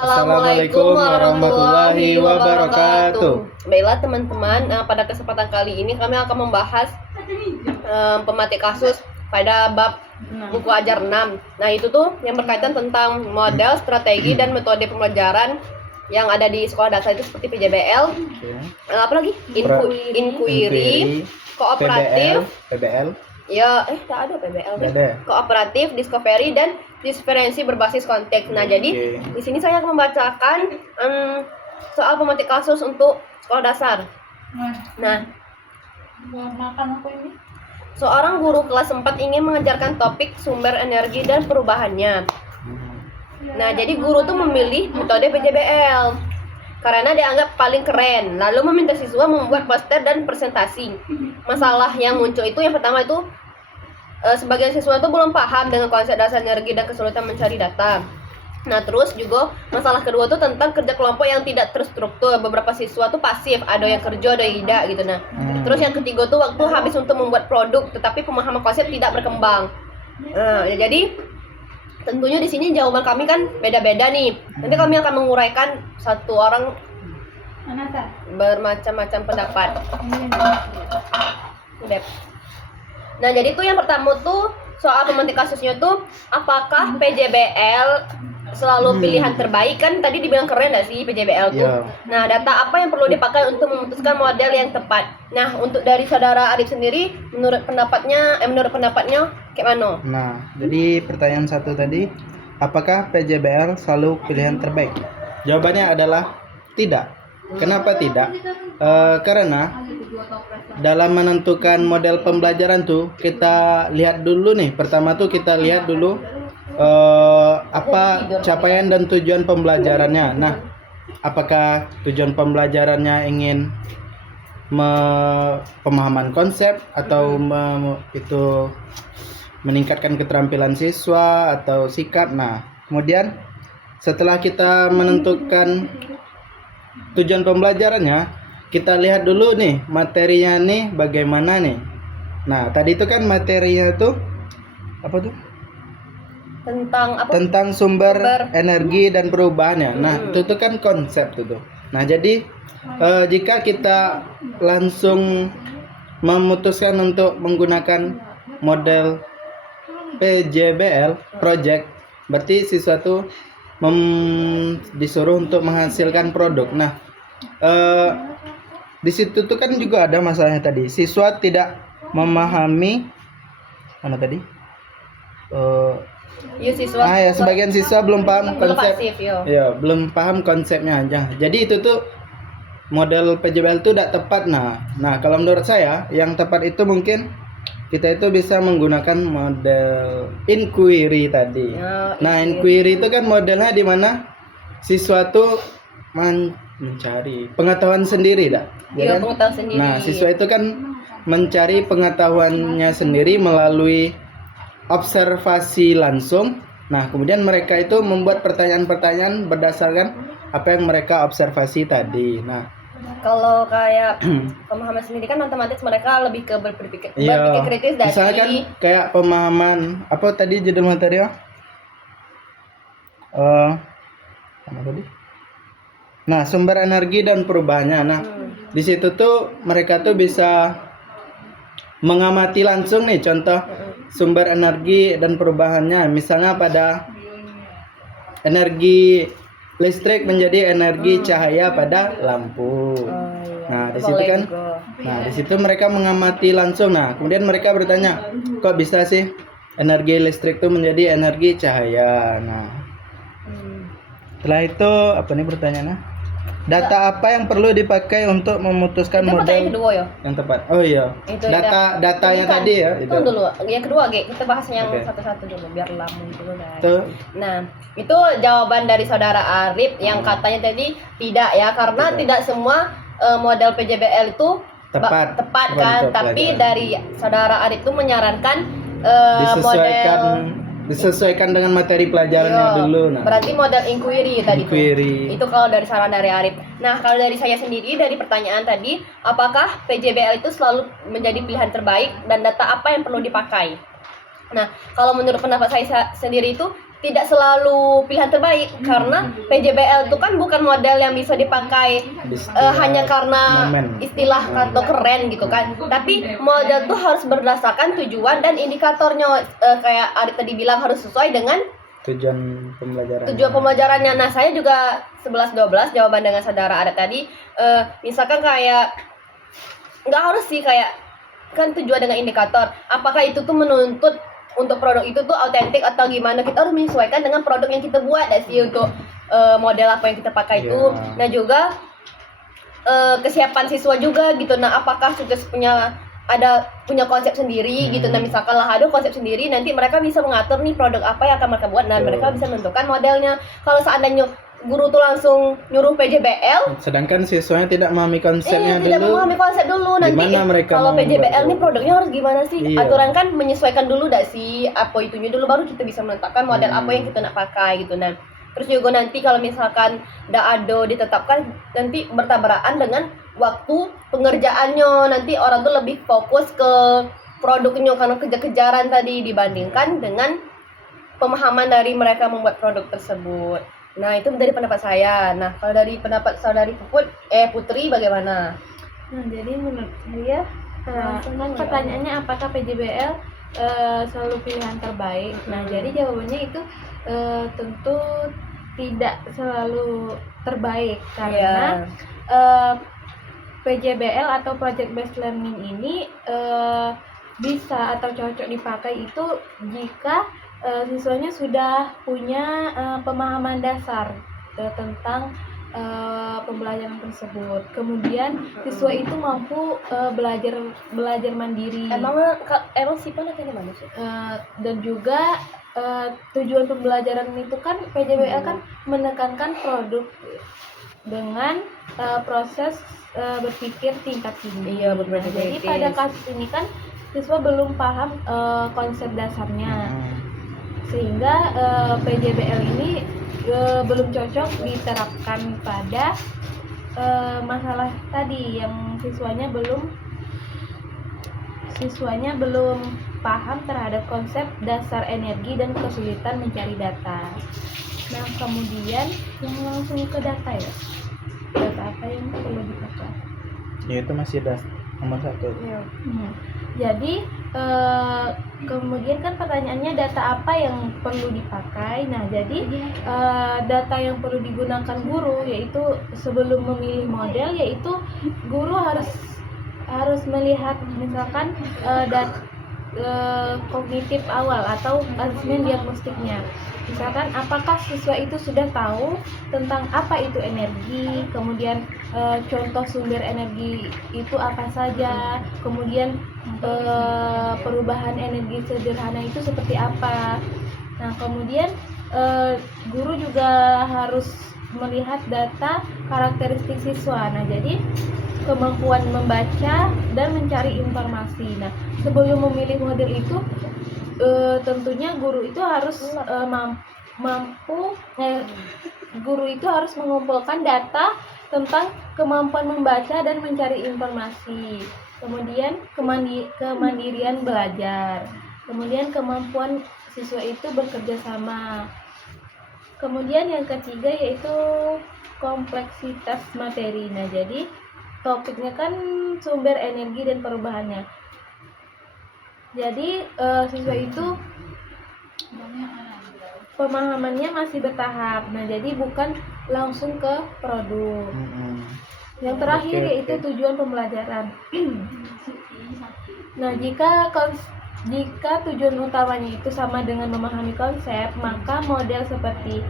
Assalamualaikum warahmatullahi wabarakatuh. Baiklah teman-teman, pada kesempatan kali ini kami akan membahas pematik kasus pada bab buku ajar 6. Nah itu tuh yang berkaitan tentang model, strategi, dan metode pembelajaran yang ada di sekolah dasar itu seperti PJBL, apalagi inquiry, kooperatif, PBL. ya tak ada PBL deh. Kooperatif, discovery, dan diferensi berbasis konteks. Nah jadi di sini saya akan membacakan soal pemetik kasus untuk sekolah dasar. Nah, seorang guru kelas 4 ingin mengajarkan topik sumber energi dan perubahannya. Nah jadi guru tuh memilih metode PJBL karena dianggap paling keren, lalu meminta siswa membuat poster dan presentasi. Masalah yang muncul itu yang pertama itu sebagian siswa itu belum paham dengan konsep dasar energi dan kesulitan mencari data. Nah terus juga masalah kedua itu tentang kerja kelompok yang tidak terstruktur. Beberapa siswa tuh pasif, ada yang kerja, ada yang tidak gitu. Nah terus yang ketiga tuh waktu habis untuk membuat produk, tetapi pemahaman konsep tidak berkembang. Ya, jadi tentunya di sini jawaban kami kan beda-beda nih. Nanti kami akan menguraikan satu orang bermacam-macam pendapat. Nah jadi tuh yang pertama tuh soal pemetik kasusnya tuh apakah PJBL selalu pilihan terbaik, kan tadi dibilang keren gak sih PJBL tuh. Nah data apa yang perlu dipakai untuk memutuskan model yang tepat. Nah untuk dari saudara Arif sendiri menurut pendapatnya kayak mana? Nah jadi pertanyaan satu tadi, apakah PJBL selalu pilihan terbaik? Jawabannya adalah tidak. Kenapa tidak? Karena dalam menentukan model pembelajaran tuh kita lihat dulu nih. Pertama tuh kita lihat dulu apa capaian dan tujuan pembelajarannya. Nah, apakah tujuan pembelajarannya ingin pemahaman konsep atau itu meningkatkan keterampilan siswa atau sikap. Nah, kemudian setelah kita menentukan tujuan pembelajarannya, kita lihat dulu nih materinya nih bagaimana nih. Nah tadi itu kan materinya tuh apa tuh? Tentang sumber energi dan perubahannya. Nah itu tuh kan konsep tuh. Nah jadi jika kita langsung memutuskan untuk menggunakan model PJBL project, berarti siswa tuh disuruh untuk menghasilkan produk. Nah di situ tuh kan juga ada masalahnya tadi. Siswa tidak memahami mana tadi? Sebagian siswa belum paham konsep. Belum paham konsepnya aja. Jadi itu tuh model PJBL itu tidak tepat. Nah kalau menurut saya yang tepat itu mungkin kita itu bisa menggunakan model inquiry tadi. Nah inquiry itu kan modelnya di mana siswa tuh mencari pengetahuan sendiri, pengetahuan sendiri. Nah, siswa itu kan mencari pengetahuannya sendiri melalui observasi langsung. Nah, kemudian mereka itu membuat pertanyaan-pertanyaan berdasarkan apa yang mereka observasi tadi. Nah, kalau kayak pemahaman sendiri kan otomatis mereka lebih ke berpikir kritis. Misalnya kan kayak pemahaman apa tadi judul materi? Apa tadi? Nah, sumber energi dan perubahannya. Nah, di situ tuh mereka tuh bisa mengamati langsung nih contoh sumber energi dan perubahannya. Misalnya pada energi listrik menjadi energi cahaya pada lampu. Nah, di situ kan di situ mereka mengamati langsung. Nah, kemudian mereka bertanya, kok bisa sih energi listrik tuh menjadi energi cahaya? Nah, setelah itu apa nih pertanyaannya? Data apa yang perlu dipakai untuk memutuskan itu model yang tepat? Oh iya. Datanya kan, tadi ya. Itu dulu. Yang kedua, kita bahas yang satu-satu dulu biar lama dulu. Nah, itu jawaban dari saudara Arif yang katanya tadi tidak ya, karena tidak semua model PJBL itu tepat kan, tapi dari saudara Arif itu menyarankan disesuaikan dengan materi pelajarannya dulu. Nah, berarti model inquiry tadi itu kalau dari saran dari Arif. Nah kalau dari saya sendiri, dari pertanyaan tadi, apakah PJBL itu selalu menjadi pilihan terbaik dan data apa yang perlu dipakai? Nah kalau menurut pendapat saya sendiri itu tidak selalu pilihan terbaik karena PJBL itu kan bukan model yang bisa dipakai hanya karena istilah atau keren gitu kan, tapi model tuh harus berdasarkan tujuan dan indikatornya, kayak Adik tadi bilang harus sesuai dengan tujuan pembelajarannya. Nah, saya juga 11-12 jawaban dengan saudara Adik tadi, misalkan kayak nggak harus sih, kayak kan tujuan dengan indikator, apakah itu tuh menuntut untuk produk itu tuh autentik atau gimana, kita harus menyesuaikan dengan produk yang kita buat dan sih untuk model apa yang kita pakai itu. Nah juga kesiapan siswa juga gitu. Nah apakah sudah punya konsep sendiri gitu. Nah misalkan lah ada konsep sendiri, nanti mereka bisa mengatur nih produk apa yang akan mereka buat. Nah mereka bisa menentukan modelnya. Kalau seandainya guru tuh langsung nyuruh PJBL, sedangkan siswanya tidak memahami konsepnya dulu. Tidak memahami konsep dulu. Nanti kalau PJBL nih produknya harus gimana sih? Aturan kan menyesuaikan dulu dak sih apa itunya dulu, baru kita bisa menetapkan model apa yang kita nak pakai gitu. Nah terus juga nanti kalau misalkan dak ada ditetapkan, nanti bertabrakan dengan waktu pengerjaannya. Nanti orang tuh lebih fokus ke produknya karena kejar-kejaran tadi dibandingkan dengan pemahaman dari mereka membuat produk tersebut. Nah itu dari pendapat saya. Nah kalau dari pendapat saudari Putri bagaimana? Nah jadi menurut saya pertanyaannya apakah PJBL selalu pilihan terbaik? Nah jadi jawabannya itu tentu tidak selalu terbaik karena PJBL atau Project Based Learning ini bisa atau cocok dipakai itu jika siswanya sudah punya pemahaman dasar tentang pembelajaran tersebut. Kemudian siswa itu mampu belajar mandiri. Emang sifat nanti gimana sih? Dan juga tujuan pembelajaran itu kan PJBL kan menekankan produk dengan proses berpikir tingkat tinggi. Iya, jadi pada kasus ini kan siswa belum paham konsep dasarnya. Sehingga PJBL ini belum cocok diterapkan pada masalah tadi yang siswanya belum paham terhadap konsep dasar energi dan kesulitan mencari data. Nah kemudian yang langsung ke data ya, data apa yang perlu dipakai? Ya itu masih nomor 1. Jadi kemudian kan pertanyaannya data apa yang perlu dipakai. Nah jadi data yang perlu digunakan guru yaitu sebelum memilih model, yaitu guru harus melihat misalkan kognitif awal atau asesmen diagnostiknya. Misalkan apakah siswa itu sudah tahu tentang apa itu energi, kemudian contoh sumber energi itu apa saja, kemudian perubahan energi sederhana itu seperti apa. Nah kemudian guru juga harus melihat data karakteristik siswa. Nah jadi kemampuan membaca dan mencari informasi. Nah sebelum memilih model itu tentunya guru itu harus guru itu harus mengumpulkan data tentang kemampuan membaca dan mencari informasi, kemudian kemandirian belajar, kemudian kemampuan siswa itu bekerja sama, kemudian yang ketiga yaitu kompleksitas materi. Nah jadi topiknya kan sumber energi dan perubahannya. Jadi siswa itu pemahamannya masih bertahap. Nah jadi bukan langsung ke produk. Yang terakhir yaitu tujuan pembelajaran. Nah jika tujuan utamanya itu sama dengan memahami konsep, maka model seperti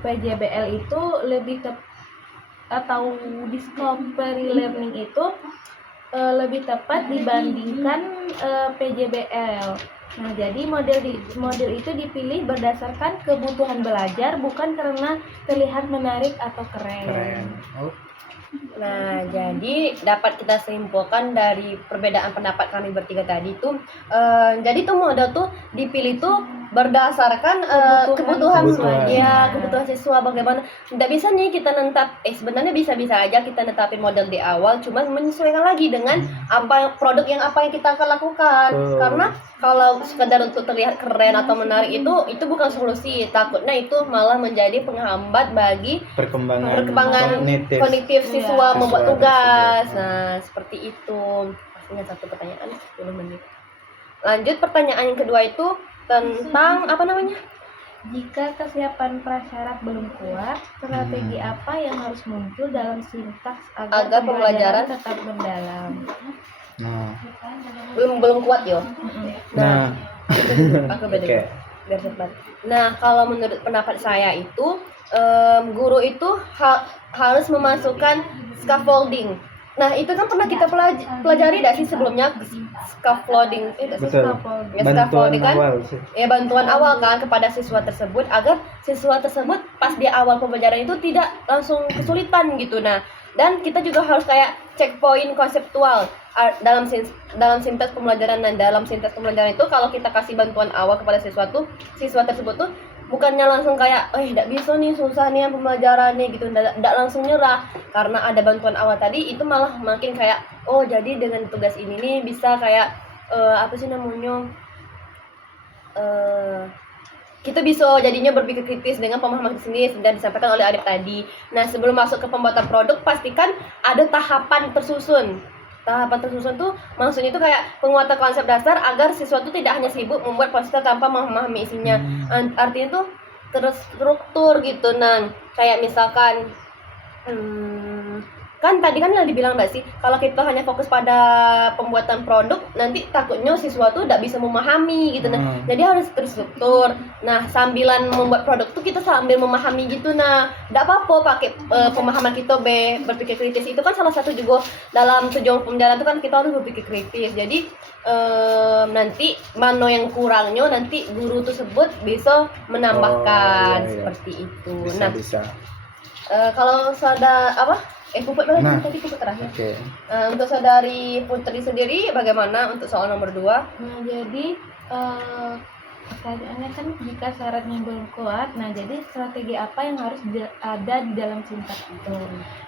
PJBL itu lebih atau discovery learning itu lebih tepat dibandingkan PJBL. Nah, jadi model itu dipilih berdasarkan kebutuhan belajar, bukan karena terlihat menarik atau keren. Nah, jadi dapat kita simpulkan dari perbedaan pendapat kami bertiga tadi tuh, jadi tuh model tuh dipilih tuh berdasarkan kebutuhan Kebutuhan. ya, kebutuhan siswa bagaimana. Nggak bisa nih kita sebenarnya bisa-bisa aja kita netapin model di awal, cuman menyesuaikan lagi dengan apa yang kita akan lakukan. Karena kalau sekedar untuk terlihat keren atau menarik itu bukan solusi. Takutnya itu malah menjadi penghambat bagi perkembangan kognitif siswa Siswa membuat tugas. tersebut. Nah, seperti itu. Pastinya satu pertanyaan 10 menit. Lanjut pertanyaan yang kedua itu tentang apa namanya? Jika kesiapan prasyarat belum kuat, strategi apa yang harus muncul dalam sintaks agar Agar pembelajaran pembelajaran tetap mendalam? Nah, Belum kuat yo. nah, Aku beda. oke. Biar cepat. Nah, kalau menurut pendapat saya itu guru itu harus memasukkan scaffolding. Nah, itu kan pernah kita pelajari tidak sih sebelumnya scaffolding? Betul. Ya, Bantuan scaffolding kan? awal sih. Ya, bantuan awal kan kepada siswa tersebut agar siswa tersebut pas di awal pembelajaran itu tidak langsung kesulitan gitu. Nah, dan kita juga harus kayak checkpoint konseptual dalam sinteks pembelajaran. Dan dalam sinteks pembelajaran itu kalau kita kasih bantuan awal kepada siswa tersebut tuh bukannya langsung kayak tidak bisa nih, susah nih pembelajarannya gitu, tidak langsung nyerah. Karena ada bantuan awal tadi itu malah makin kayak jadi dengan tugas ini nih bisa kayak apa sih namanya, kita bisa jadinya berpikir kritis dengan pemahaman sendiri sudah disampaikan oleh Adip tadi. Nah, sebelum masuk ke pembuatan produk, pastikan ada tahapan tersusun. Tahapan tersusun tuh maksudnya itu kayak penguatan konsep dasar agar siswa itu tidak hanya sibuk membuat poster tanpa memahami isinya. Artinya tuh terstruktur gitu. Nah, kayak misalkan kan tadi kan yang dibilang Mbak sih, kalau kita hanya fokus pada pembuatan produk, nanti takutnya siswa tuh tidak bisa memahami gitu. Nah, jadi harus terstruktur. Nah, sambilan membuat produk tuh kita sambil memahami gitu. Nah, tidak apa-apa pakai pemahaman kita berpikir kritis. Itu kan salah satu juga dalam tujuan pembelajaran itu kan kita harus berpikir kritis. Jadi nanti mana yang kurangnya nanti guru tersebut bisa menambahkan seperti itu. Bisa. Kalau saudara Puput boleh Nah, tadi Puput terakhir. Oke. Untuk saudari Putri sendiri bagaimana untuk soal nomor 2? Nah, jadi pertanyaannya kan jika syaratnya belum kuat, nah jadi strategi apa yang harus ada di dalam sintaks itu.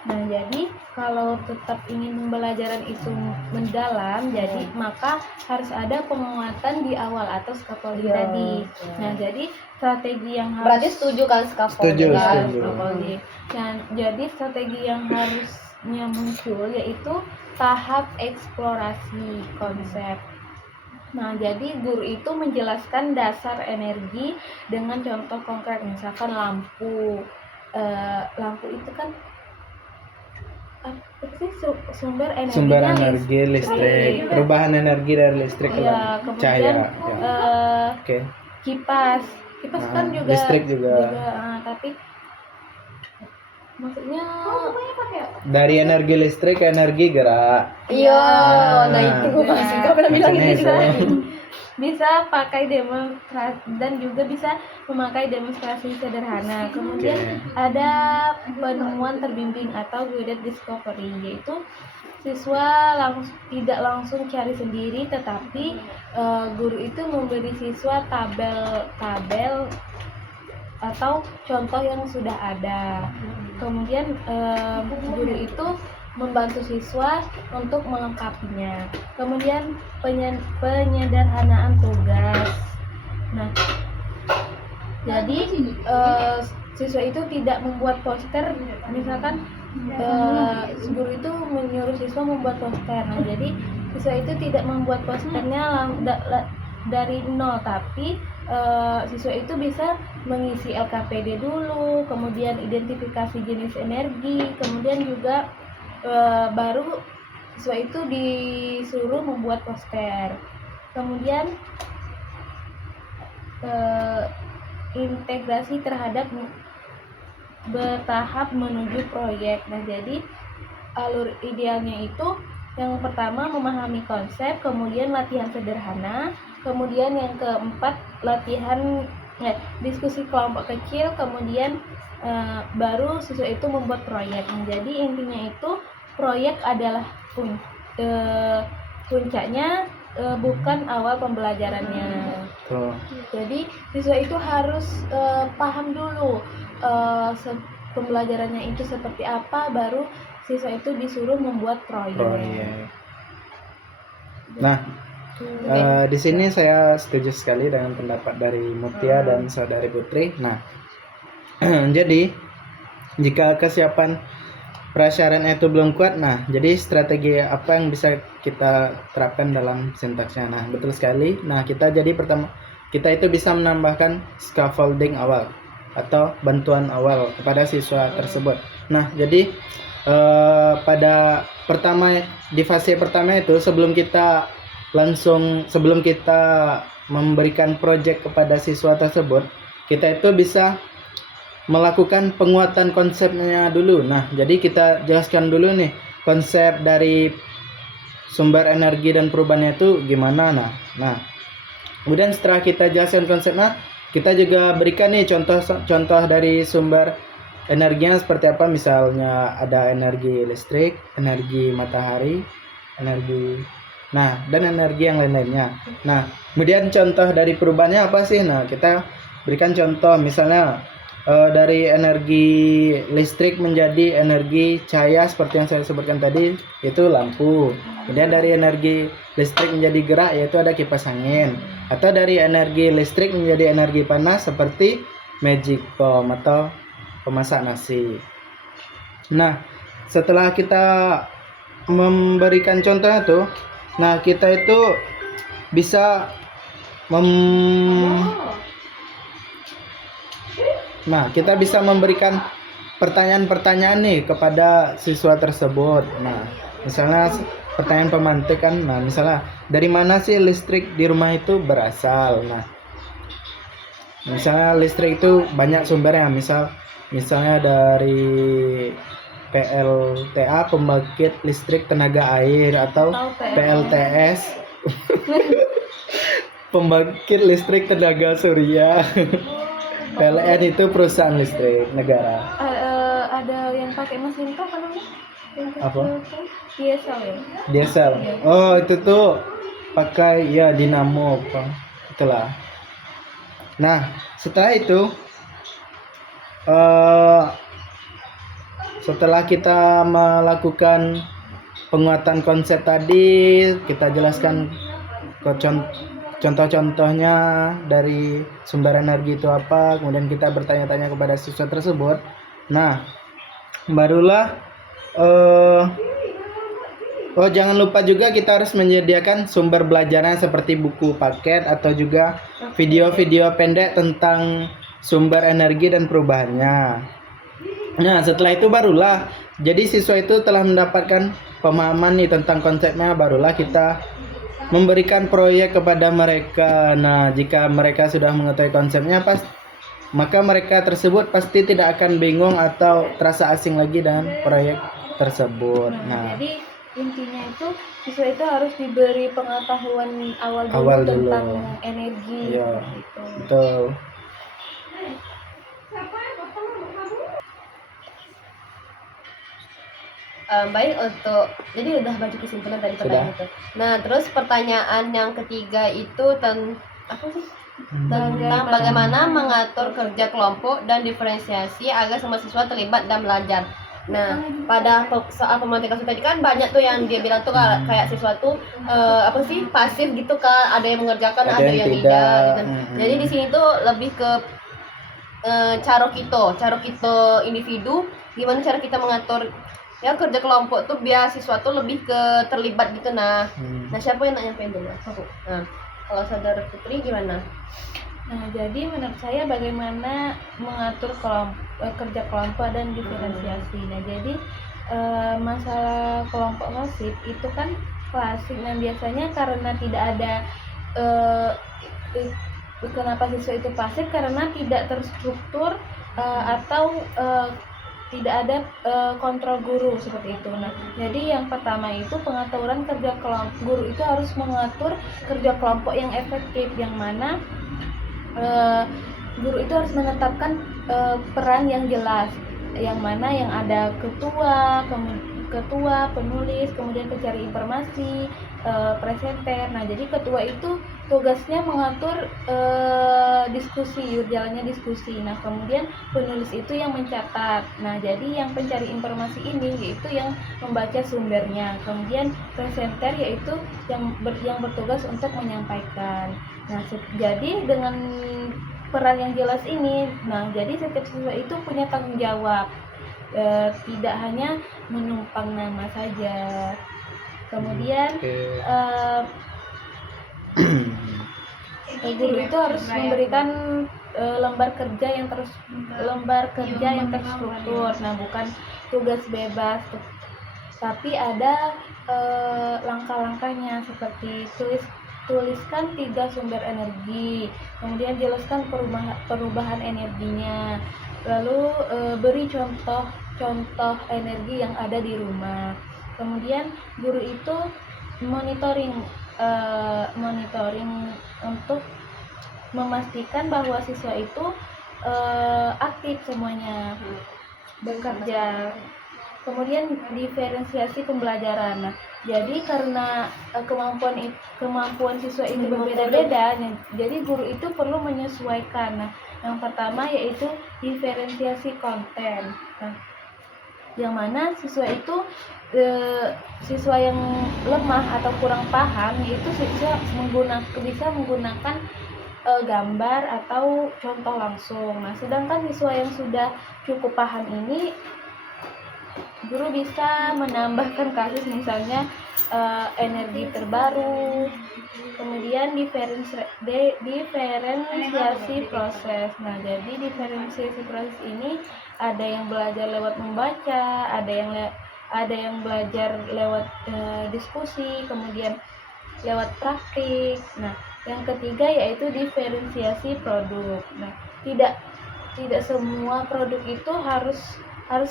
Nah, jadi kalau tetap ingin pembelajaran itu mendalam, jadi maka harus ada penguatan di awal atau scaffolding tadi. Nah, jadi strategi yang harus Berarti setuju kan scaffolding? Setuju. scaffolding. Nah, jadi strategi yang harusnya muncul yaitu tahap eksplorasi konsep. Nah, jadi guru itu menjelaskan dasar energi dengan contoh konkret, misalkan lampu. Lampu itu kan apa sih sumber energinya? Sumber energi listrik, perubahan energi dari listrik ke Kemudian cahaya. Oke. kipas kan juga listrik juga. tapi maksudnya Dari energi listrik ke energi gerak. Iya, nah itu gue masih gak pernah bilang Maksudnya gitu. bisa pakai demonstrasi dan juga bisa memakai demonstrasi sederhana. Kemudian ada penemuan terbimbing atau guided discovery, yaitu siswa tidak langsung cari sendiri, tetapi guru itu memberi siswa tabel atau contoh yang sudah ada. Kemudian guru itu membantu siswa untuk melengkapinya. Kemudian penyederhanaan tugas. Nah, jadi siswa itu tidak membuat poster, misalkan guru itu menyuruh siswa membuat poster. Nah, jadi siswa itu tidak membuat posternya dari nol, tapi siswa itu bisa mengisi LKPD dulu, kemudian identifikasi jenis energi, kemudian juga baru siswa itu disuruh membuat poster. Kemudian integrasi terhadap bertahap menuju proyek. Nah, jadi alur idealnya itu yang pertama memahami konsep, kemudian latihan sederhana, kemudian yang keempat latihan Ya, diskusi kelompok kecil, kemudian baru siswa itu membuat proyek. Jadi intinya itu proyek adalah puncaknya, bukan awal pembelajarannya. Tuh. Jadi siswa itu harus paham dulu pembelajarannya itu seperti apa, baru siswa itu disuruh membuat proyek. Nah, di sini saya setuju sekali dengan pendapat dari Mutia dan saudari Putri. Nah, jadi jika kesiapan prasyaratnya itu belum kuat, nah jadi strategi apa yang bisa kita terapkan dalam sintaksnya? Nah, betul sekali. Nah, kita itu bisa menambahkan scaffolding awal atau bantuan awal kepada siswa tersebut. Nah, jadi di fase pertama itu sebelum kita memberikan proyek kepada siswa tersebut, kita itu bisa melakukan penguatan konsepnya dulu. Nah, jadi kita jelaskan dulu nih konsep dari sumber energi dan perubahannya itu gimana. Nah, kemudian setelah kita jelaskan konsepnya, kita juga berikan nih contoh dari sumber energinya seperti apa. Misalnya ada energi listrik, energi matahari, dan energi yang lain-lainnya. Nah, kemudian contoh dari perubahannya apa sih? Nah, kita berikan contoh misalnya dari energi listrik menjadi energi cahaya seperti yang saya sebutkan tadi, itu lampu. Kemudian dari energi listrik menjadi gerak, yaitu ada kipas angin. Atau dari energi listrik menjadi energi panas seperti magicom atau pemasak nasi. Nah, setelah kita memberikan contoh itu, nah kita itu bisa kita bisa memberikan pertanyaan-pertanyaan nih kepada siswa tersebut. Nah, misalnya pertanyaan pemantik kan. Nah, misalnya dari mana sih listrik di rumah itu berasal? Nah, misalnya listrik itu banyak sumbernya. Misalnya dari PLTA, pembangkit listrik tenaga air, atau PLTS pembangkit listrik tenaga surya. PLN itu perusahaan listrik negara. Ada yang pakai mesin apa namanya? Apa? Diesel ya? Diesel. Oh, itu tuh pakai ya dinamo apa? Itulah. Nah, setelah itu setelah kita melakukan penguatan konsep tadi, kita jelaskan contoh-contohnya dari sumber energi itu apa, kemudian kita bertanya-tanya kepada siswa tersebut. Nah, barulah jangan lupa juga kita harus menyediakan sumber belajarnya seperti buku paket atau juga video-video pendek tentang sumber energi dan perubahannya. Nah, setelah itu barulah jadi siswa itu telah mendapatkan pemahaman nih tentang konsepnya, barulah kita memberikan proyek kepada mereka. Nah, jika mereka sudah mengetahui konsepnya, maka mereka tersebut pasti tidak akan bingung atau terasa asing lagi dengan proyek tersebut. Nah, jadi intinya itu siswa itu harus diberi pengetahuan awal dulu tentang energi. Iya, betul. Baik, jadi udah baca kesimpulan tadi pertanyaan itu. Nah, terus pertanyaan yang ketiga itu tentang bagaimana mengatur kerja kelompok dan diferensiasi agar semua siswa terlibat dan belajar. Nah, pada soal pemantik kasus tadi kan banyak tuh yang dia bilang tuh kayak siswa tuh pasif gitu kan, ada yang mengerjakan, ada yang tidak gitu. Jadi di sini tuh lebih ke cara kita individu, gimana cara kita mengatur ya kerja kelompok tuh biar siswa tuh lebih ke terlibat gitu. Nah, siapa yang nyampein dulu? Aku. Nah, kalau saudara Putri gimana? Nah, jadi menurut saya bagaimana mengatur kerja kelompok dan diferensiasi. Nah, jadi masalah kelompok pasif itu kan klasik. Nah, biasanya karena tidak ada kenapa siswa itu pasif, karena tidak terstruktur atau tidak ada kontrol guru seperti itu. Nah, jadi yang pertama itu pengaturan kerja kelompok. Guru itu harus mengatur kerja kelompok yang efektif, yang mana guru itu harus menetapkan peran yang jelas, yang mana yang ada ketua, penulis, kemudian pencari informasi, presenter. Nah, jadi ketua itu tugasnya mengatur diskusi, jalannya diskusi. Nah, kemudian penulis itu yang mencatat. Nah, jadi yang pencari informasi ini yaitu yang membaca sumbernya. Kemudian presenter yaitu yang bertugas untuk menyampaikan. Nah, jadi dengan peran yang jelas ini, nah jadi setiap siswa itu punya tanggung jawab, tidak hanya menumpang nama saja. Kemudian guru itu harus memberikan lembar kerja yang terstruktur. Nah, bukan tugas bebas, tapi ada langkah-langkahnya seperti tuliskan 3 sumber energi, kemudian jelaskan perubahan energinya, lalu beri contoh energi yang ada di rumah. Kemudian guru itu monitoring untuk memastikan bahwa siswa itu aktif semuanya bekerja. Kemudian diferensiasi pembelajaran. Nah, jadi karena kemampuan siswa itu berbeda-beda, jadi guru itu perlu menyesuaikan. Nah, yang pertama yaitu diferensiasi konten. Nah, yang mana siswa itu siswa yang lemah atau kurang paham, yaitu siswa bisa menggunakan gambar atau contoh langsung. Nah, sedangkan siswa yang sudah cukup paham ini, guru bisa menambahkan kasus, misalnya energi terbaru, kemudian diferensiasi proses. Nah, jadi diferensiasi proses ini ada yang belajar lewat membaca, ada yang belajar lewat diskusi, kemudian lewat praktik. Nah, yang ketiga yaitu diferensiasi produk. Nah, tidak semua produk itu harus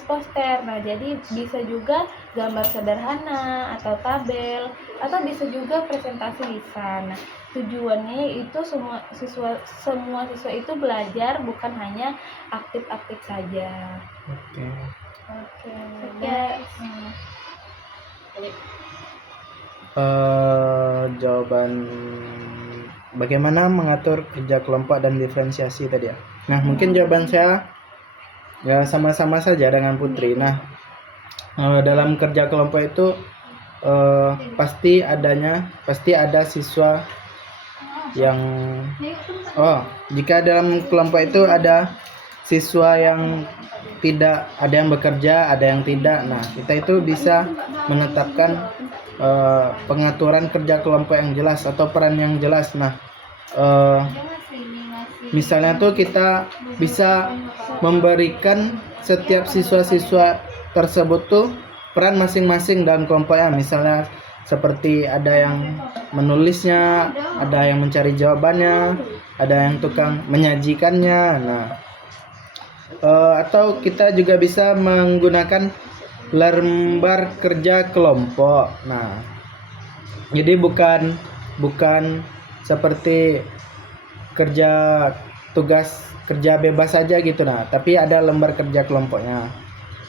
poster. Nah, jadi bisa juga gambar sederhana atau tabel, atau bisa juga presentasi lisan. Nah, tujuannya itu semua siswa itu belajar, bukan hanya aktif-aktif saja. Oke. Ya. Jawaban bagaimana mengatur kerja kelompok dan diferensiasi tadi ya. Nah, mungkin jawaban saya ya sama-sama saja dengan Putri. Nah, dalam kerja kelompok itu pasti ada siswa yang jika dalam kelompok itu ada siswa yang tidak, ada yang bekerja, ada yang tidak. Nah, kita itu bisa menetapkan pengaturan kerja kelompok yang jelas atau peran yang jelas. Nah, misalnya tuh kita bisa memberikan setiap siswa-siswa tersebut tuh peran masing-masing dalam kelompoknya. Misalnya seperti ada yang menulisnya, ada yang mencari jawabannya, ada yang tukang menyajikannya. Nah, atau kita juga bisa menggunakan lembar kerja kelompok. Nah, jadi bukan seperti tugas kerja bebas saja gitu. Nah, tapi ada lembar kerja kelompoknya.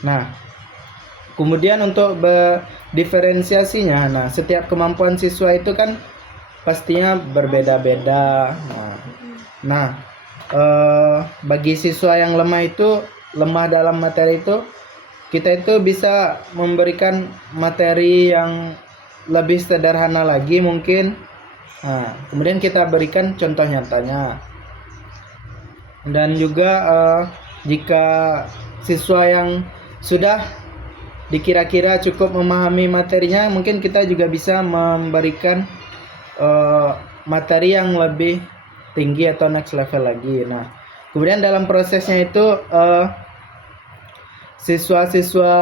Nah, kemudian untuk diferensiasinya, nah setiap kemampuan siswa itu kan pastinya berbeda-beda. Nah, bagi siswa yang lemah dalam materi itu, kita itu bisa memberikan materi yang lebih sederhana lagi mungkin. Nah, kemudian kita berikan contoh nyatanya. Dan juga jika siswa yang sudah dikira-kira cukup memahami materinya, mungkin kita juga bisa memberikan materi yang lebih tinggi atau next level lagi. Nah, kemudian dalam prosesnya itu siswa-siswa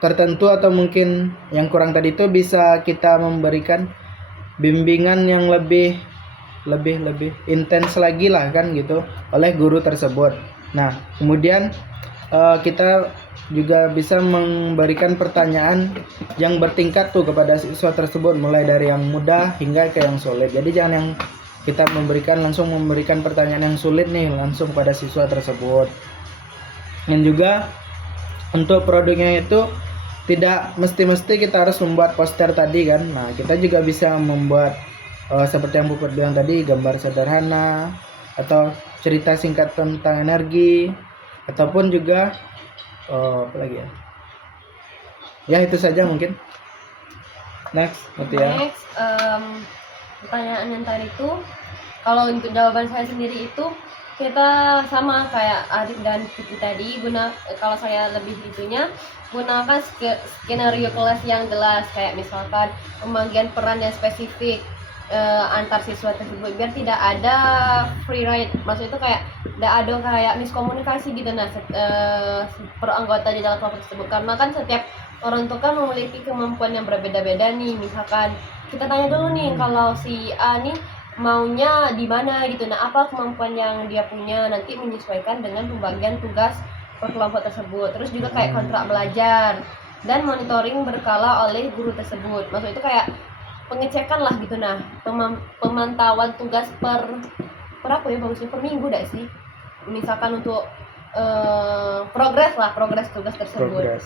tertentu atau mungkin yang kurang tadi itu bisa kita memberikan bimbingan yang lebih intens lagi lah kan gitu oleh guru tersebut. Nah, kemudian kita juga bisa memberikan pertanyaan yang bertingkat tuh kepada siswa tersebut, mulai dari yang mudah hingga ke yang sulit. Jadi jangan yang kita langsung memberikan pertanyaan yang sulit nih langsung pada siswa tersebut. Dan juga untuk produknya itu tidak mesti kita harus membuat poster tadi kan. Nah, kita juga bisa membuat seperti yang Puput bilang tadi, gambar sederhana atau cerita singkat tentang energi, ataupun juga apa lagi ya? Ya itu saja mungkin. Next, Mutia. Next, pertanyaan yang tadi itu, kalau untuk jawaban saya sendiri itu kita sama kayak Arif dan Kiki tadi, kalau saya lebih itunya gunakan skenario kelas yang jelas, kayak misalkan pembagian peran yang spesifik antar siswa tersebut biar tidak ada free ride, maksudnya itu kayak tidak ada kayak miskomunikasi gitu. Nah, per anggota di dalam kelompok tersebut, karena kan setiap orang itu kan memiliki kemampuan yang berbeda-beda nih. Misalkan kita tanya dulu nih, kalau si A nih maunya di mana gitu, nah apa kemampuan yang dia punya, nanti menyesuaikan dengan pembagian tugas per kelompok tersebut. Terus juga kayak kontrak belajar dan monitoring berkala oleh guru tersebut, maksudnya itu kayak pengecekan lah gitu. Nah, pemantauan tugas per apa ya bagusnya, per minggu dah sih, misalkan untuk progres tugas tersebut.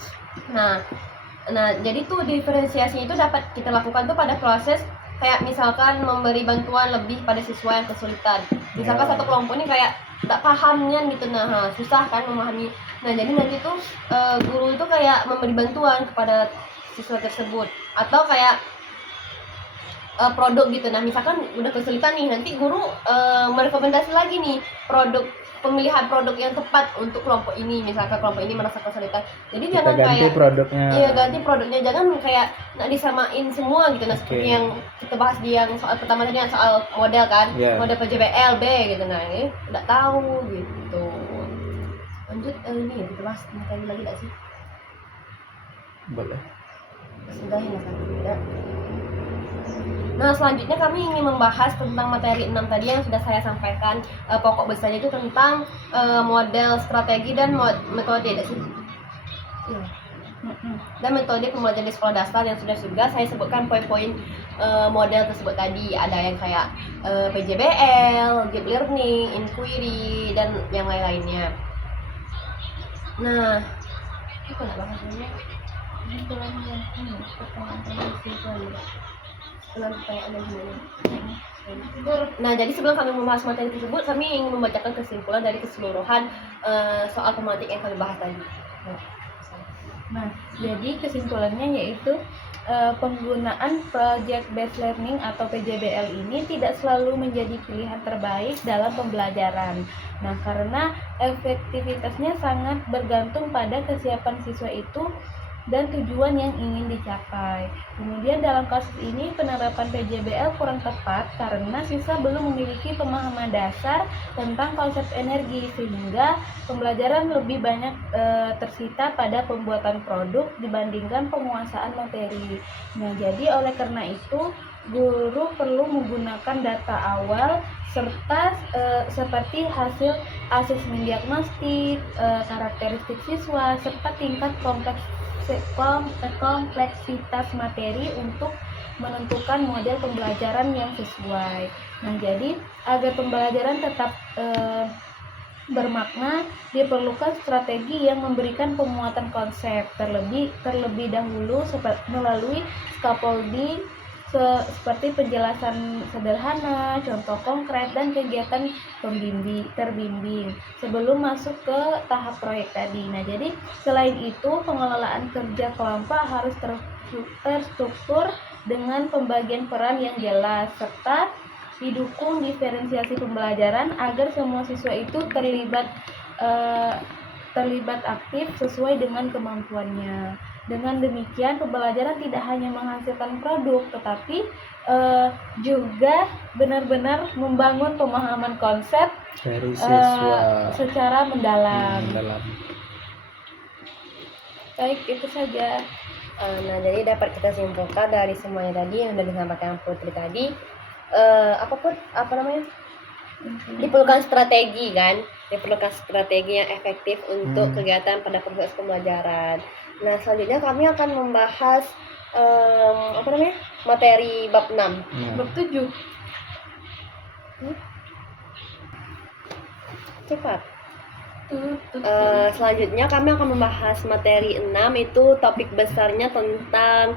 Nah jadi tuh diferensiasinya itu dapat kita lakukan tuh pada proses kayak misalkan memberi bantuan lebih pada siswa yang kesulitan. Misalkan satu kelompok ini kayak tak pahamnya gitu, nah susah kan memahami. Nah, jadi nanti tuh guru itu kayak memberi bantuan kepada siswa tersebut, atau kayak produk gitu. Nah, misalkan udah kesulitan nih, nanti guru merekomendasi lagi nih pemilihan produk yang tepat untuk kelompok ini. Misalkan kelompok ini merasa kesulitan, jadi kita jangan ganti kayak produknya. Iya, ganti produknya, jangan kayak disamain semua gitu. Nah, seperti yang kita bahas di yang soal pertama tadi, yang soal model kan, model PJBL B gitu. Nah, ini udah tahu gitu. Lanjut ini ya, kita bahas tadi lagi enggak sih? Boleh. Sudah ya kan. Nah, selanjutnya kami ingin membahas tentang materi 6 tadi yang sudah saya sampaikan. Pokok besarnya itu tentang model, strategi, dan metode, tidak sih? Ya. Dan metode pembelajaran di sekolah dasar yang sudah saya sebutkan poin-poin model tersebut tadi. Ada yang kayak PJBL, Deep Learning, Inquiry, dan yang lain-lainnya. Nah, apa nak bahasanya? Nah, jadi sebelum kami membahas materi tersebut, kami ingin membacakan kesimpulan dari keseluruhan soal tematik yang kami bahas tadi. Nah, jadi kesimpulannya yaitu penggunaan Project Based Learning atau PJBL ini tidak selalu menjadi pilihan terbaik dalam pembelajaran. Nah, karena efektivitasnya sangat bergantung pada kesiapan siswa itu dan tujuan yang ingin dicapai. Kemudian dalam kasus ini penerapan PJBL kurang tepat karena siswa belum memiliki pemahaman dasar tentang konsep energi, sehingga pembelajaran lebih banyak tersita pada pembuatan produk dibandingkan penguasaan materi. Nah, jadi oleh karena itu guru perlu menggunakan data awal serta seperti hasil asesmen diagnostik, karakteristik siswa, serta tingkat kompleksitas materi untuk menentukan model pembelajaran yang sesuai. Nah, jadi agar pembelajaran tetap bermakna, diperlukan strategi yang memberikan pemuatan konsep terlebih dahulu melalui scaffolding seperti penjelasan sederhana, contoh konkret, dan kegiatan terbimbing sebelum masuk ke tahap proyek tadi. Nah, jadi selain itu pengelolaan kerja kelompok harus terstruktur dengan pembagian peran yang jelas serta didukung diferensiasi pembelajaran agar semua siswa itu terlibat aktif sesuai dengan kemampuannya. Dengan demikian, pembelajaran tidak hanya menghasilkan produk, tetapi juga benar-benar membangun pemahaman konsep dari siswa secara mendalam. Baik, itu saja. Nah, jadi dapat kita simpulkan dari semuanya tadi yang sudah disampaikan Putri tadi, diperlukan strategi kan, diperlukan strategi yang efektif untuk kegiatan pada proses pembelajaran. Nah, selanjutnya kami akan membahas materi bab 6. Bab 7. Cepat. Selanjutnya kami akan membahas materi 6, itu topik besarnya tentang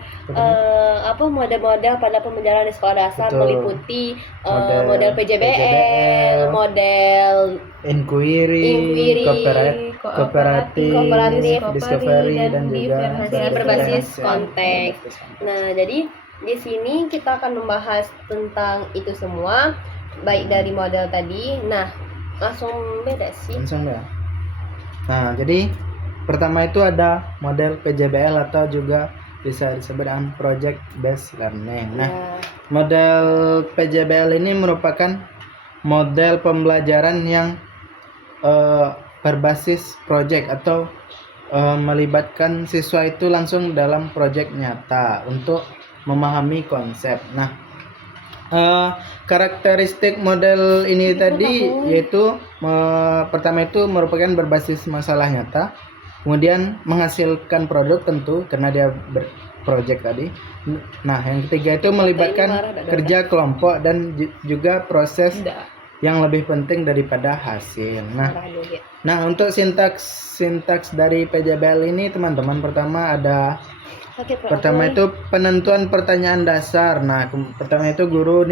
model-model pada pembelajaran di sekolah dasar. Betul. Meliputi model PJBL, model inquiry, kooperatif, discovery, dan juga berbasis konteks. Nah, jadi di sini kita akan membahas tentang itu semua, baik dari model tadi. Nah, langsung beda sih. Nah, jadi pertama itu ada model PJBL atau juga bisa disebut dengan Project Based Learning. Nah, model PJBL ini merupakan model pembelajaran yang berbasis project atau melibatkan siswa itu langsung dalam project nyata untuk memahami konsep. Nah, karakteristik model ini tadi yaitu pertama itu merupakan berbasis masalah nyata, kemudian menghasilkan produk tentu karena dia berproject tadi. Nah, yang ketiga itu melibatkan kerja kelompok dan juga proses yang lebih penting daripada hasil. Nah, untuk sintaks dari PJBL ini teman-teman, pertama itu penentuan pertanyaan dasar. Nah, pertama itu guru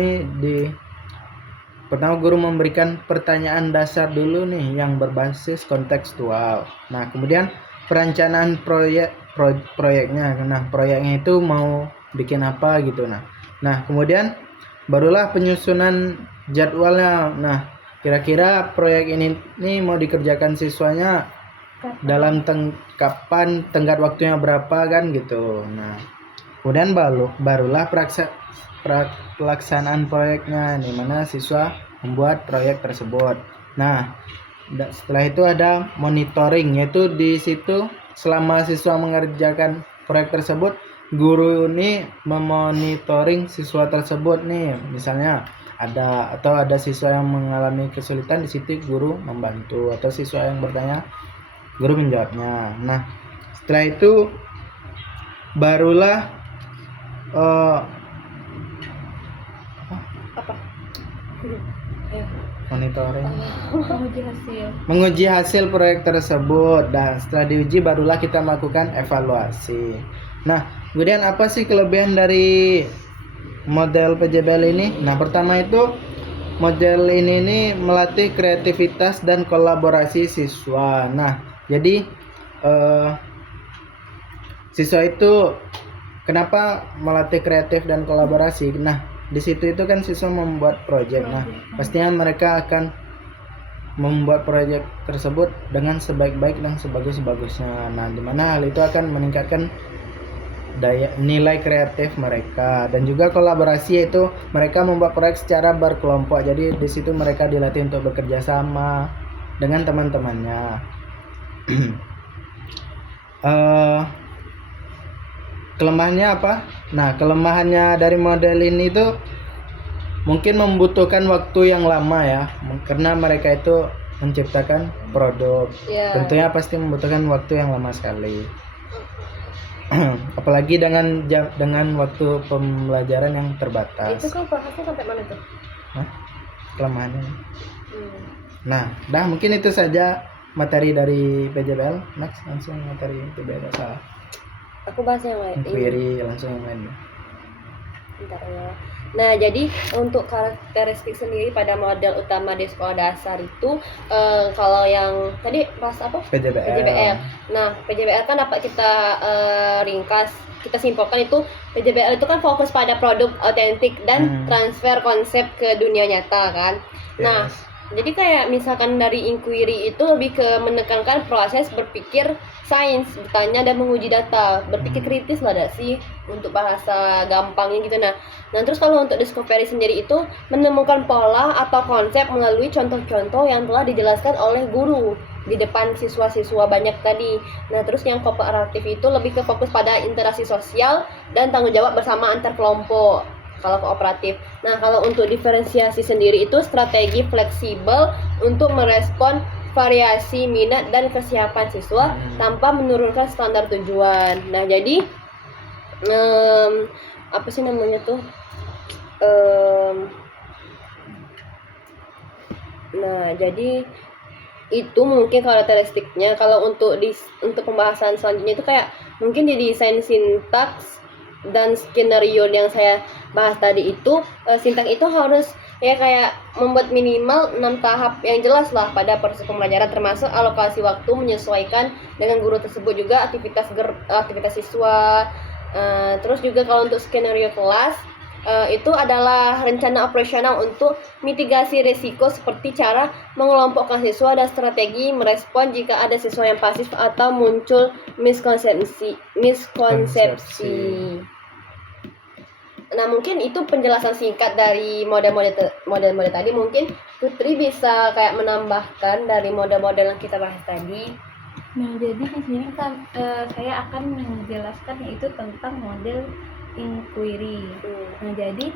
memberikan pertanyaan dasar dulu nih yang berbasis kontekstual. Nah, kemudian perencanaan proyeknya. Nah, proyeknya itu mau bikin apa gitu. Nah, kemudian barulah penyusunan jadwalnya. Nah, kira-kira proyek ini mau dikerjakan siswanya dalam kapan, tenggat waktunya berapa kan gitu. Nah, kemudian barulah pelaksanaan proyeknya, di mana siswa membuat proyek tersebut. Nah, setelah itu ada monitoring, yaitu di situ selama siswa mengerjakan proyek tersebut, guru ini memonitoring siswa tersebut nih. Misalnya ada siswa yang mengalami kesulitan, di situ guru membantu, atau siswa yang bertanya, guru menjawabnya. Nah, setelah itu barulah monitoring, menguji hasil proyek tersebut, dan setelah diuji barulah kita melakukan evaluasi. Nah, kemudian apa sih kelebihan dari model PJBL ini? Nah, pertama itu model ini melatih kreativitas dan kolaborasi siswa. Nah, jadi siswa itu kenapa melatih kreatif dan kolaborasi? Nah, di situ itu kan siswa membuat proyek. Nah, pastinya mereka akan membuat proyek tersebut dengan sebaik-baik dan sebagus-bagusnya. Nah, di mana hal itu akan meningkatkan nilai kreatif mereka, dan juga kolaborasi, yaitu mereka membuat proyek secara berkelompok. Jadi di situ mereka dilatih untuk bekerja sama dengan teman-temannya. Kelemahannya apa? Nah, kelemahannya dari model ini tuh mungkin membutuhkan waktu yang lama ya, karena mereka itu menciptakan produk. Tentunya pasti membutuhkan waktu yang lama sekali. Apalagi dengan waktu pembelajaran yang terbatas. Itu kan bahasnya sampai mana tuh? Kelemahannya. Nah, mungkin itu saja materi dari PJBL. Next, langsung materi PJBL. Salah. Aku bahas yang lain. Inquiry langsung yang lain. Bentar ya. Nah, jadi untuk karakteristik sendiri pada model utama di sekolah dasar itu, kalau yang tadi bahas apa? PJBL. Nah, PJBL kan dapat kita ringkas, kita simpulkan itu PJBL itu kan fokus pada produk otentik dan transfer konsep ke dunia nyata kan. Nah, jadi kayak misalkan dari inquiry itu lebih ke menekankan proses berpikir sains, bertanya dan menguji data, berpikir kritis lah dah sih untuk bahasa gampangnya gitu. Nah terus kalau untuk discovery sendiri itu menemukan pola atau konsep melalui contoh-contoh yang telah dijelaskan oleh guru di depan siswa-siswa banyak tadi. Nah terus yang kooperatif itu lebih ke fokus pada interaksi sosial dan tanggung jawab bersama antar kelompok. Kalau kooperatif. Nah, kalau untuk diferensiasi sendiri itu strategi fleksibel untuk merespon variasi minat dan kesiapan siswa tanpa menurunkan standar tujuan. Nah, jadi apa sih namanya tuh? Nah, jadi itu mungkin karakteristiknya. Kalau untuk pembahasan selanjutnya itu kayak mungkin di desain sintaks dan skenario yang saya bahas tadi itu, sintaks itu harus ya kayak membuat minimal 6 tahap yang jelas lah pada proses pembelajaran, termasuk alokasi waktu menyesuaikan dengan guru tersebut, juga aktivitas siswa. Terus juga kalau untuk skenario kelas, itu adalah rencana operasional untuk mitigasi risiko seperti cara mengelompokkan siswa dan strategi merespon jika ada siswa yang pasif atau muncul miskonsepsi. Nah, mungkin itu penjelasan singkat dari model-model tadi. Mungkin Putri bisa kayak menambahkan dari model-model yang kita bahas tadi. Nah, jadi di sini kan saya akan menjelaskan yaitu tentang model inquiry. Nah, jadi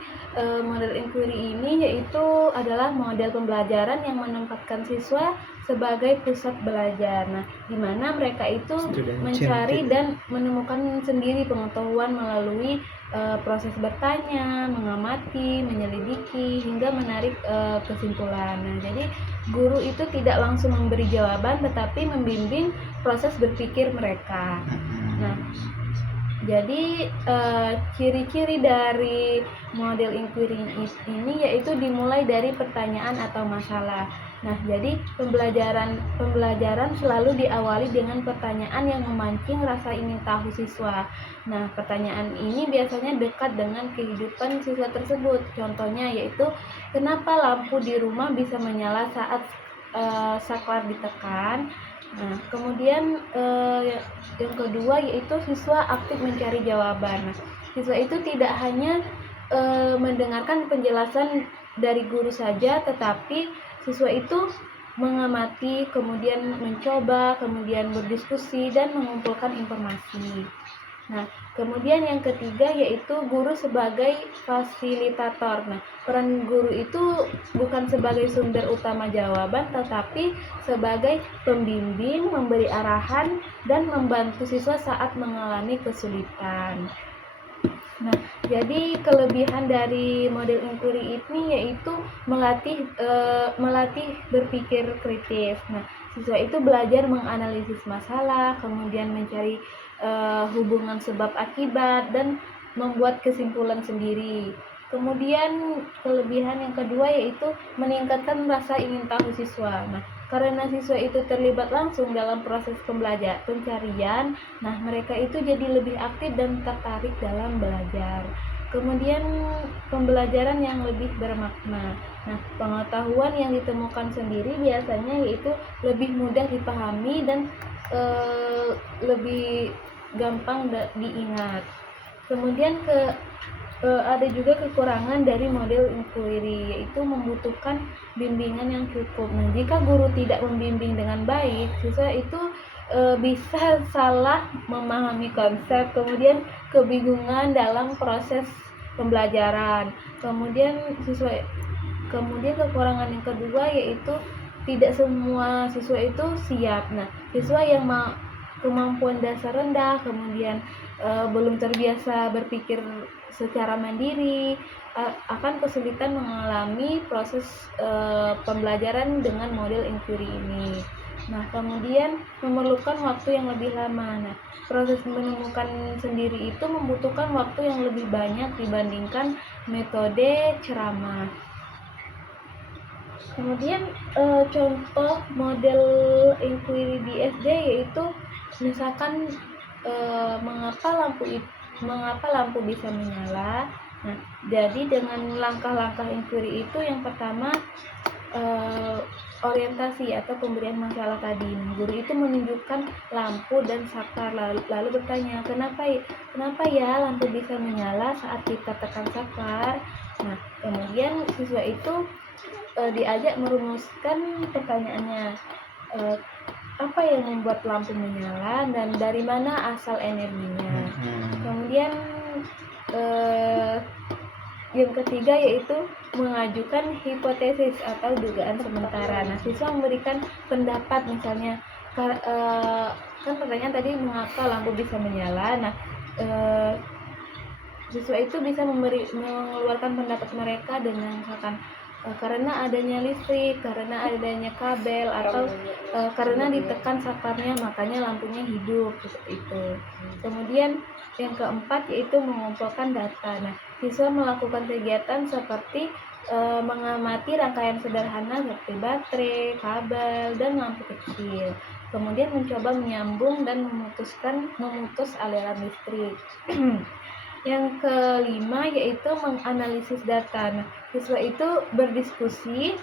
model inquiry ini yaitu adalah model pembelajaran yang menempatkan siswa sebagai pusat belajar. Nah, di mana mereka itu mencari dan menemukan sendiri pengetahuan melalui proses bertanya, mengamati, menyelidiki, hingga menarik kesimpulan. Nah, jadi guru itu tidak langsung memberi jawaban, tetapi membimbing proses berpikir mereka. Nah, jadi ciri-ciri dari model inquiry ini yaitu dimulai dari pertanyaan atau masalah. Nah, jadi pembelajaran selalu diawali dengan pertanyaan yang memancing rasa ingin tahu siswa. Nah, pertanyaan ini biasanya dekat dengan kehidupan siswa tersebut. Contohnya yaitu, kenapa lampu di rumah bisa menyala saat saklar ditekan? Nah, kemudian yang kedua yaitu siswa aktif mencari jawaban. Nah, siswa itu tidak hanya mendengarkan penjelasan dari guru saja, tetapi siswa itu mengamati, kemudian mencoba, kemudian berdiskusi dan mengumpulkan informasi. Nah, kemudian yang ketiga yaitu guru sebagai fasilitator. Nah, peran guru itu bukan sebagai sumber utama jawaban, tetapi sebagai pembimbing, memberi arahan, dan membantu siswa saat mengalami kesulitan. Nah, jadi kelebihan dari model inquiry ini yaitu melatih berpikir kritis. Nah, siswa itu belajar menganalisis masalah, kemudian mencari hubungan sebab akibat, dan membuat kesimpulan sendiri. Kemudian kelebihan yang kedua yaitu meningkatkan rasa ingin tahu siswa. Nah, karena siswa itu terlibat langsung dalam proses pencarian, nah mereka itu jadi lebih aktif dan tertarik dalam belajar. Kemudian pembelajaran yang lebih bermakna. Nah, pengetahuan yang ditemukan sendiri biasanya yaitu lebih mudah dipahami dan lebih gampang diingat. Kemudian ada juga kekurangan dari model inquiry, yaitu membutuhkan bimbingan yang cukup. Nah, jika guru tidak membimbing dengan baik, siswa itu bisa salah memahami konsep, kemudian kebingungan dalam proses pembelajaran. Kemudian kekurangan yang kedua yaitu tidak semua siswa itu siap. Nah, siswa yang kemampuan dasar rendah, kemudian belum terbiasa berpikir secara mandiri, akan kesulitan mengalami proses pembelajaran dengan model inquiry ini. Nah, kemudian memerlukan waktu yang lebih lama. Nah, proses menemukan sendiri itu membutuhkan waktu yang lebih banyak dibandingkan metode ceramah. Kemudian contoh model inquiry di SD yaitu misalkan mengapa lampu bisa menyala. Nah, jadi dengan langkah-langkah inquiry itu yang pertama orientasi atau pemberian masalah tadi. Nah, guru itu menunjukkan lampu dan saklar lalu bertanya, kenapa ya lampu bisa menyala saat kita tekan saklar. Nah, kemudian siswa itu diajak merumuskan pertanyaannya, apa yang membuat lampu menyala dan dari mana asal energinya. Kemudian yang ketiga yaitu mengajukan hipotesis atau dugaan sementara. Nah, siswa memberikan pendapat, misalnya kan pertanyaan tadi mengapa lampu bisa menyala. Nah, siswa itu bisa mengeluarkan pendapat mereka dengan misalkan karena adanya listrik, karena adanya kabel, atau karena ditekan saparnya makanya lampunya hidup seperti itu. Kemudian yang keempat yaitu mengumpulkan data. Nah, siswa melakukan kegiatan seperti mengamati rangkaian sederhana seperti baterai, kabel, dan lampu kecil. Kemudian mencoba menyambung dan memutus aliran listrik. Yang kelima yaitu menganalisis data. Nah, siswa itu berdiskusi.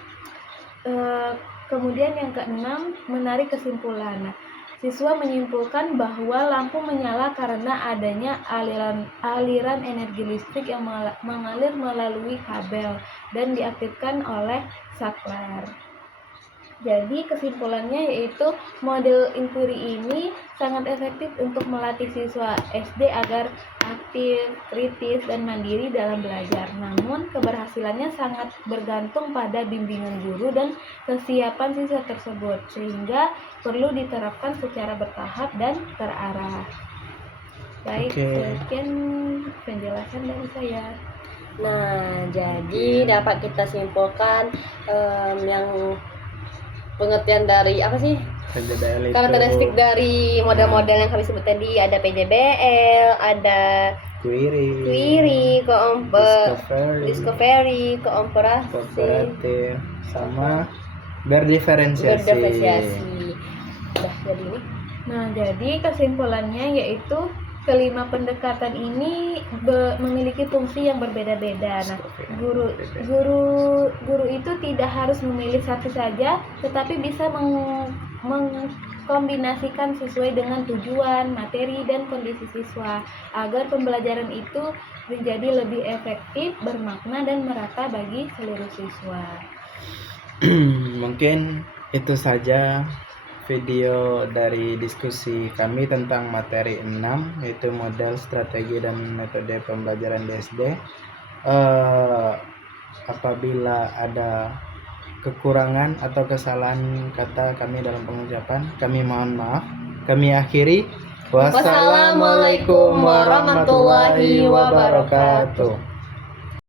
Kemudian yang keenam menarik kesimpulan. Nah, siswa menyimpulkan bahwa lampu menyala karena adanya aliran energi listrik yang mengalir melalui kabel dan diaktifkan oleh saklar. Jadi kesimpulannya yaitu model inquiry ini sangat efektif untuk melatih siswa SD agar aktif, kritis, dan mandiri dalam belajar. Namun keberhasilannya sangat bergantung pada bimbingan guru dan kesiapan siswa tersebut, sehingga perlu diterapkan secara bertahap dan terarah. Baik, sekian penjelasan dari saya. Nah, jadi dapat kita simpulkan yang pengertian dari apa sih? PJBL itu Karakteristik dari model-model yang kami sebut tadi, ada PJBL, ada query, discovery, kooperatif, sama berdiferensiasi. Udah jadi ini. Nah, jadi kesimpulannya yaitu kelima pendekatan ini memiliki fungsi yang berbeda-beda. Nah, guru itu tidak harus memilih satu saja, tetapi bisa mengkombinasikan sesuai dengan tujuan, materi, dan kondisi siswa agar pembelajaran itu menjadi lebih efektif, bermakna, dan merata bagi seluruh siswa. Mungkin itu saja video dari diskusi kami tentang materi 6 yaitu model, strategi, dan metode pembelajaran di SD. Apabila ada kekurangan atau kesalahan kata kami dalam pengucapan, kami mohon maaf. Kami akhiri. Wassalamualaikum warahmatullahi wabarakatuh.